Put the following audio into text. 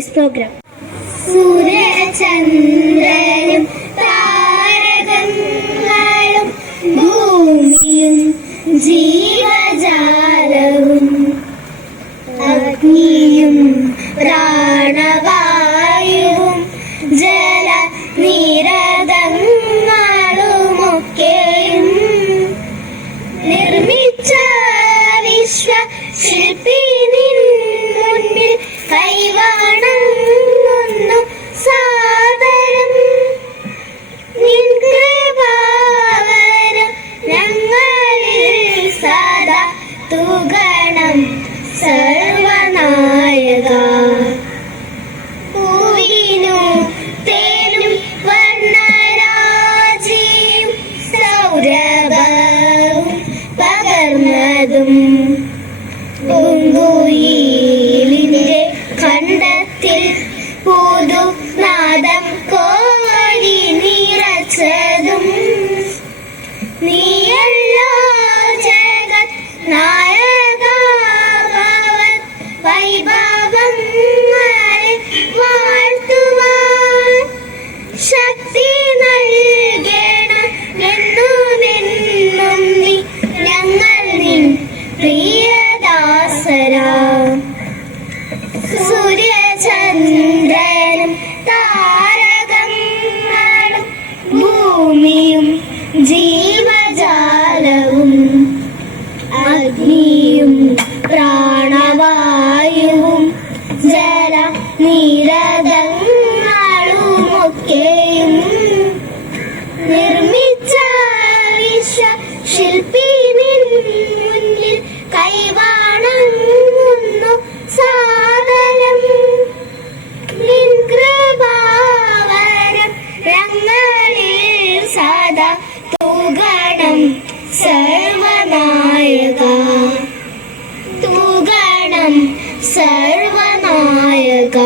program. സൂര്യചന്ദ്രനും താരകങ്ങളും ഭൂമിയും ജീവജാലവും അഗ്നിയും പ്രാണവായുവും ജലനിരതങ്ങളുമൊക്കെയും നിർമ്മിച്ച വിശ്വശില്പി നിൻ മുൻപിൽ കൈവണങ്ങുന്നു സാദരം. നിൻ കൃപാവരം ഞങ്ങളിൽ സദാ തുകണം സർവനായക. പൂവിനു തേനും വർണ്ണരാജിയും സൗരഭവും പകർന്നതും പൂങ്കുയിലിന്റെ ഖണ്ഡത്തിൽ പുതുനാദം കോരി നിറച്ചതും നീയല്ലോ ജഗത് നായക. ഭവൻ വൈഭവങ്ങളെ വാഴ്ത്തുവാൻ ശക്തി നൽകണമെന്നുമെന്നും നീ ഞങ്ങൾ നിൻ പ്രിയദാസരാം. സൂര്യചന്ദ്രനും താരകങ്ങളും ഭൂമിയും ജീവജാലവും അഗ്നിയും പ്രാണവായുവും ജലനിരതങ്ങളുമൊക്കെയും നിർമ്മിച്ച വിശ്വശില്പി നിൻ മുന്നിൽ കൈവണങ്ങുന്നു സാദരം. നിൻ കൃപാവരം ഞങ്ങളിൽ സദാ തുകണം സർവനായക. തുകണം സർവനായക.